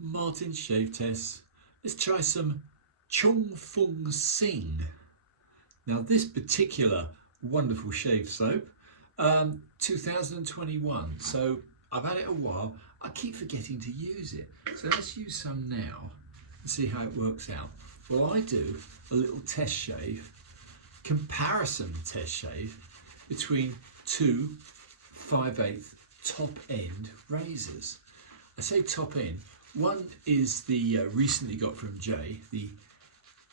Martin shave tests. Let's try some Chung Fung Sing. Now this particular wonderful shave soap, 2021, so I've had it a while. I keep forgetting to use it, so let's use some now and see how it works out. Well, I do a little test shave, comparison test shave between two 5/8 top end razors. I say top end. One is the recently got from Jay, the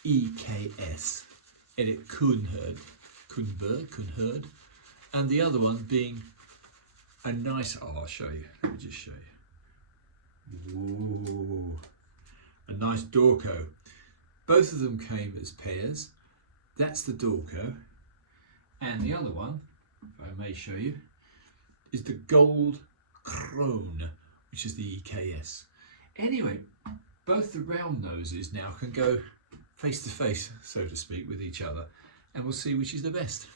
EKS'Edward Kuhnert, and the other one being a nice, I'll show you, let me just show you. Whoa, a nice Dorko. Both of them came as pairs. That's the Dorko, and the other one, if I may show you, is the Gold Krone, which is the EKS. Anyway, both the round noses now can go face to face, so to speak, with each other, and we'll see which is the best.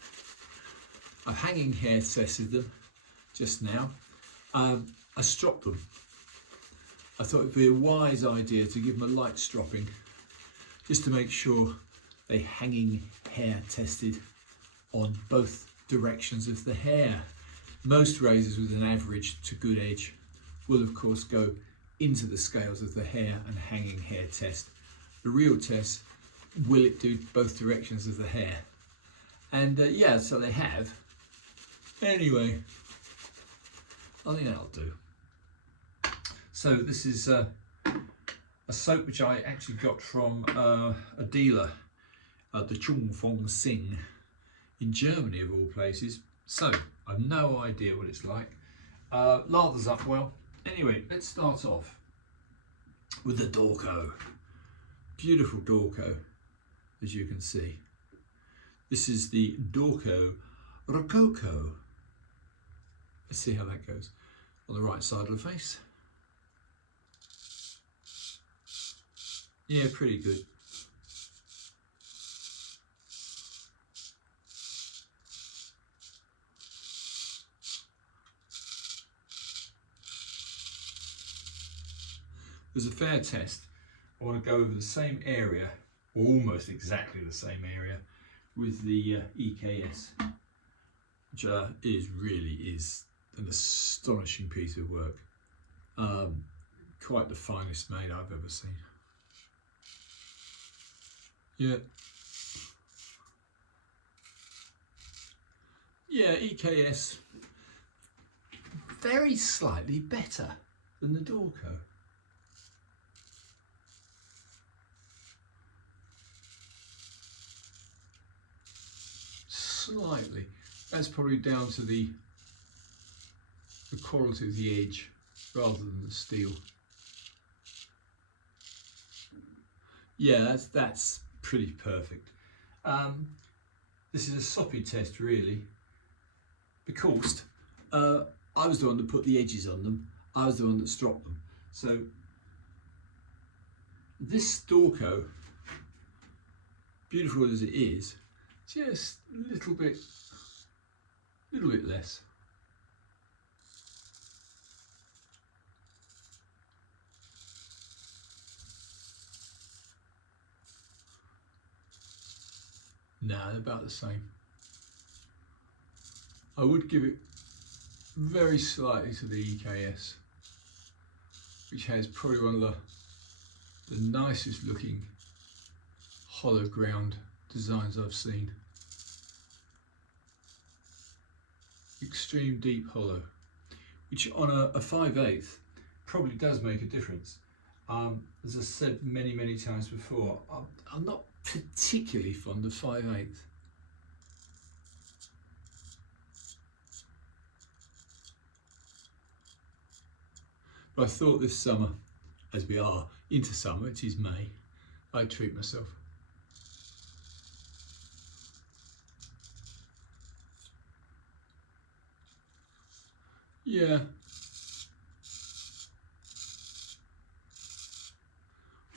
I've hanging hair tested them just now. I stropped them. I thought it'd be a wise idea to give them a light stropping, just to make sure they hanging hair tested on both directions of the hair. Most razors with an average to good edge will of course go into the scales of the hair and hanging hair test. The real test, will it do both directions of the hair? And yeah, so they have. Anyway, I think that'll do. So this is a soap which I actually got from a dealer, the Chung Fung Sing, in Germany of all places. So I've no idea what it's like. Lathers up well. Anyway, let's start off with the Dorko. Beautiful Dorko, as you can see. This is the Dorko Rococo. Let's see how that goes. On the right side of the face. Yeah, pretty good. As a fair test, I want to go over the same area, or almost exactly the same area, with the EKS, which really is an astonishing piece of work. Quite the finest made I've ever seen. Yeah. Yeah, EKS, very slightly better than the Dorko. Slightly. That's probably down to the quality of the edge rather than the steel. Yeah, that's pretty perfect. This is a soppy test really, because I was the one that put the edges on them. I was the one that stropped them. So this Dorko, beautiful as it is, just a little bit less. No, they're about the same. I would give it very slightly to the EKS, which has probably one of the nicest looking hollow ground designs I've seen. Extreme deep hollow, which on a 5/8 probably does make a difference. As I said many times before, I'm not particularly fond of 5/8. But I thought this summer, as we are into summer, it is May, I'd treat myself. Yeah.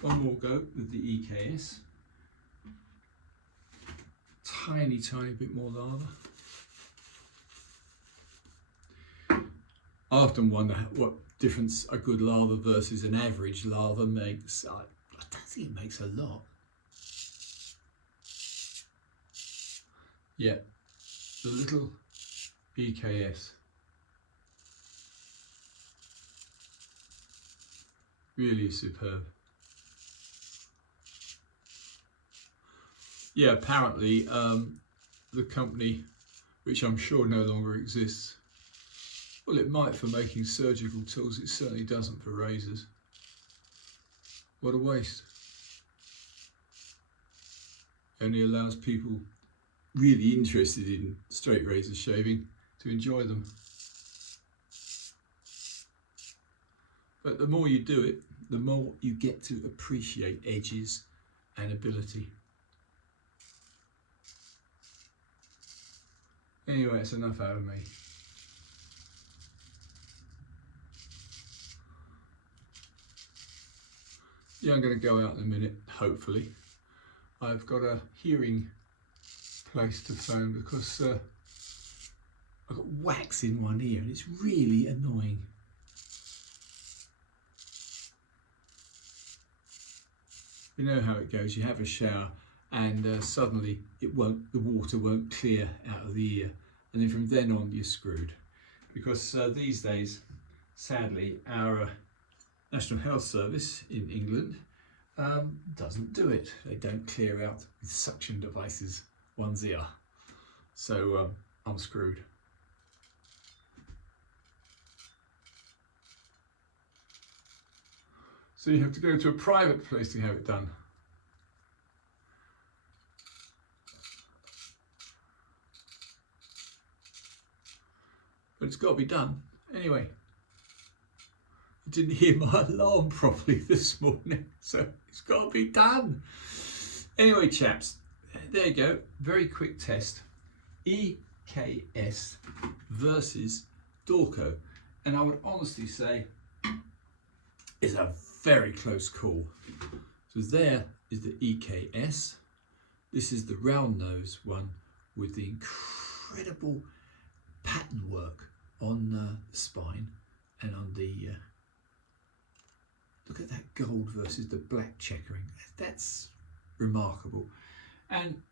One more go with the EKS. Tiny bit more lather. I often wonder what difference a good lather versus an average lather makes. I don't think it makes a lot. Yeah, the little EKS. Really superb. Yeah, apparently the company, which I'm sure no longer exists, well, it might for making surgical tools, it certainly doesn't for razors. What a waste. It only allows people really interested in straight razor shaving to enjoy them. But the more you do it, the more you get to appreciate edges and ability. Anyway, it's enough out of me. Yeah, I'm going to go out in a minute, hopefully. I've got a hearing place to phone because I've got wax in one ear and it's really annoying. You know how it goes, you have a shower and suddenly the water won't clear out of the ear, and then from then on you're screwed. Because these days, sadly, our National Health Service in England doesn't do it. They don't clear out with suction devices one's ear. So I'm screwed. So you have to go to a private place to have it done. But it's got to be done. Anyway, I didn't hear my alarm properly this morning, so it's got to be done. Anyway, chaps, there you go. Very quick test. EKS versus Dorko. And I would honestly say it's a very close call. So there is the EKS. This is the round nose one with the incredible pattern work on the spine and on the look at that gold versus the black checkering. That's remarkable. And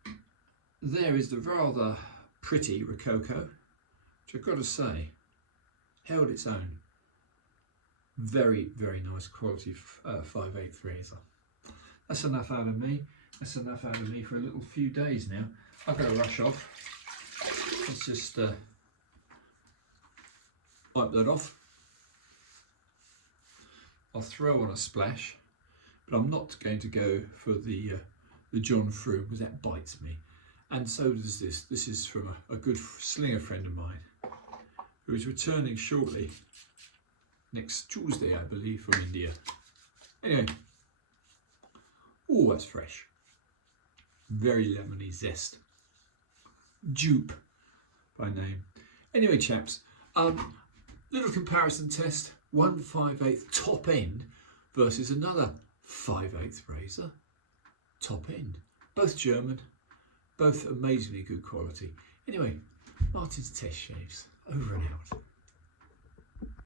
there is the rather pretty Rococo, which I've got to say held its own. Very, very nice quality 5/8 razor. That's enough out of me. That's enough out of me for a little few days now. I've got to rush off. Let's just wipe that off. I'll throw on a splash, but I'm not going to go for the John Froome because that bites me. And so does this. This is from a good slinger friend of mine who is returning shortly. Next Tuesday, I believe, from India. Anyway, oh, that's fresh. Very lemony zest. Dupe by name. Anyway, chaps, little comparison test. One 5/8 top end versus another 5/8 razor top end. Both German, both amazingly good quality. Anyway, Martin's Test Shaves. Over and out.